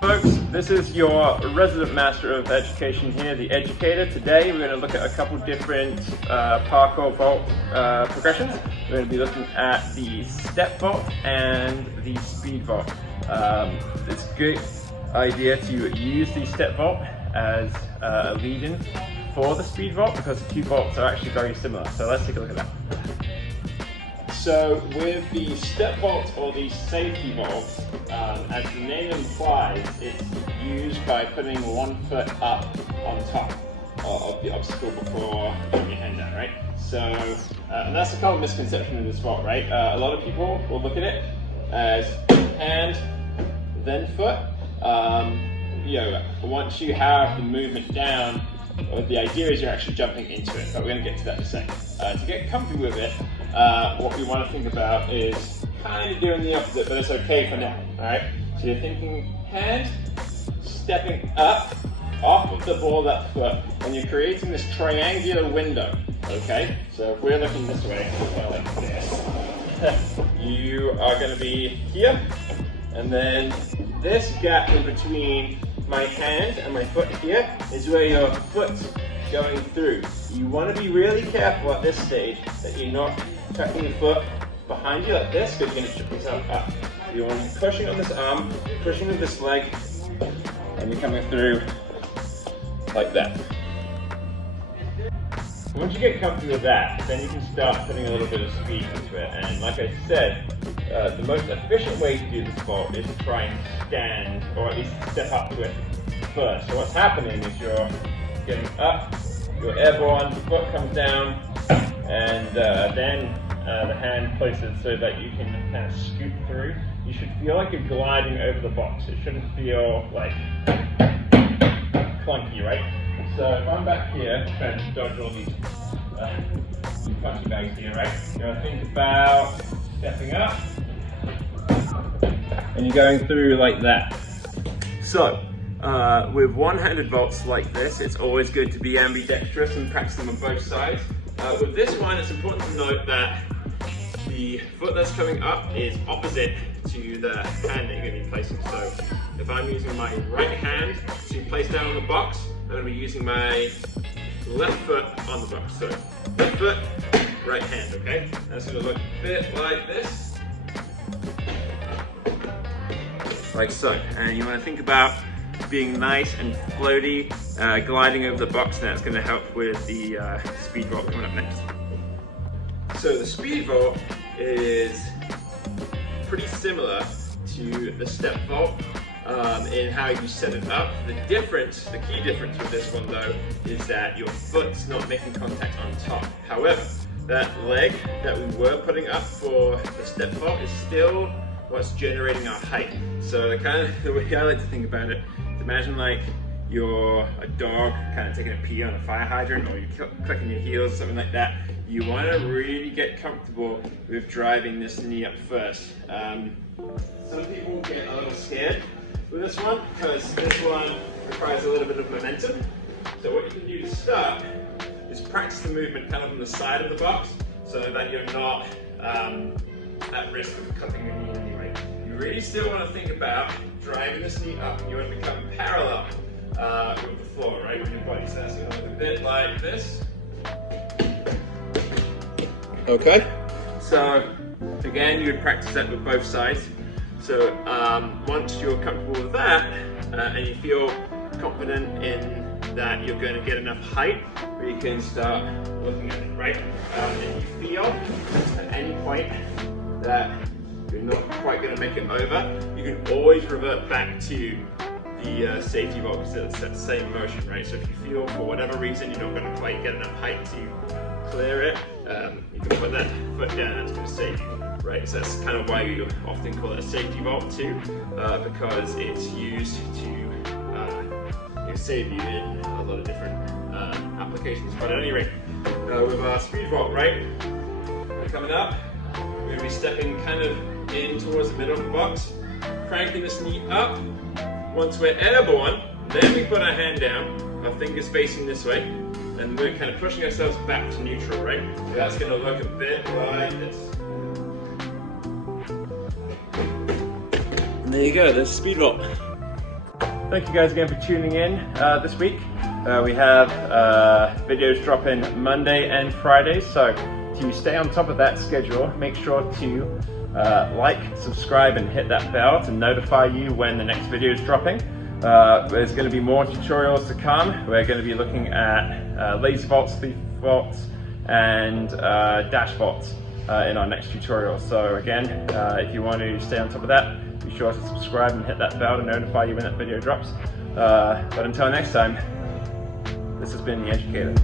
Folks, this is your resident master of education here, the educator. Today we're going to look at a couple different parkour vault progressions. We're going to be looking at the step vault and the speed vault. It's a good idea to use the step vault as a lead-in for the speed vault because the two vaults are actually very similar. So let's take a look at that. So with the step vault or the safety vault, as the name implies, it's used by putting one foot up on top of the obstacle before putting your hand down, right? So and that's the common misconception of this vault, right? A lot of people will look at it as hand, then foot. Once you have the movement down, the idea is you're actually jumping into it, but we're going to get to that in a second. To get comfy with it, what we want to think about is kind of doing the opposite, but it's okay for now, alright? So you're thinking hand, stepping up, off of the ball of that foot, and you're creating this triangular window, okay? So if we're looking this way, like this, you are going to be here, and then this gap in between my hand and my foot here is where your foot's going through. You want to be really careful at this stage that you're not tucking your foot behind you like this because you're going to trip yourself up. You want to be pushing on this arm, pushing with this leg, and you're coming through like that. Once you get comfortable with that, then you can start putting a little bit of speed into it. And like I said, the most efficient way to do this vault is to try and stand, or at least step up to it first. So what's happening is you're getting up, you're airborne, foot comes down, and then the hand places so that you can kind of scoot through. You should feel like you're gliding over the box. It shouldn't feel like clunky, right? So if I'm back here, trying to dodge all these punching bags here, right? You're going to think about stepping up, and you're going through like that. So, with one-handed vaults like this, it's always good to be ambidextrous and practice them on both sides. With this one, it's important to note that the foot that's coming up is opposite to the hand that you're going to be placing. So, if I'm using my right hand to place down on the box, I'm going to be using my left foot on the box. So, left foot, right hand, okay? That's going to look a bit like this. Like so. And you want to think about being nice and floaty, gliding over the box, and that's going to help with the speed vault coming up next. So the speed vault is pretty similar to the step vault in how you set it up. The key difference with this one though, is that your foot's not making contact on top. However, that leg that we were putting up for the step vault is still what's generating our height. So the way I like to think about it, imagine like you're a dog kind of taking a pee on a fire hydrant, or you're clicking your heels, something like that. You want to really get comfortable with driving this knee up first. Some people get a little scared with this one because this one requires a little bit of momentum. So what you can do to start is practice the movement kind of on the side of the box so that you're not at risk of cupping your knee anyway. You really still want to think about driving this knee up, and you want to become parallel with the floor, right, with your body. So that's going to look a bit like this. Okay, so again, you would practice that with both sides. So once you're comfortable with that, and you feel confident in that you're going to get enough height, where you can start looking at it, right? If you feel at any point that you're not quite going to make it over, you can always revert back to the safety vault because it's that same motion, right? So if you feel for whatever reason you're not going to quite get enough height to clear it, you can put that foot down, that's going to save you, right? So that's kind of why you often call it a safety vault too, because it's used to save you in a lot of different applications. But at any rate, with our speed vault, right, we're coming up, we're going to be stepping kind of in towards the middle of the box, cranking this knee up. Once we're airborne, then we put our hand down, our fingers facing this way, and we're kind of pushing ourselves back to neutral, right? So that's going to look a bit like this. And there you go, there's speed vault. Thank you guys again for tuning in this week. We have videos dropping Monday and Friday, so to stay on top of that schedule, make sure to like, subscribe, and hit that bell to notify you when the next video is dropping. There's going to be more tutorials to come. We're going to be looking at laser vaults, thief vaults, and dash vaults in our next tutorial. So again, if you want to stay on top of that, be sure to subscribe and hit that bell to notify you when that video drops. But until next time, this has been The Educator.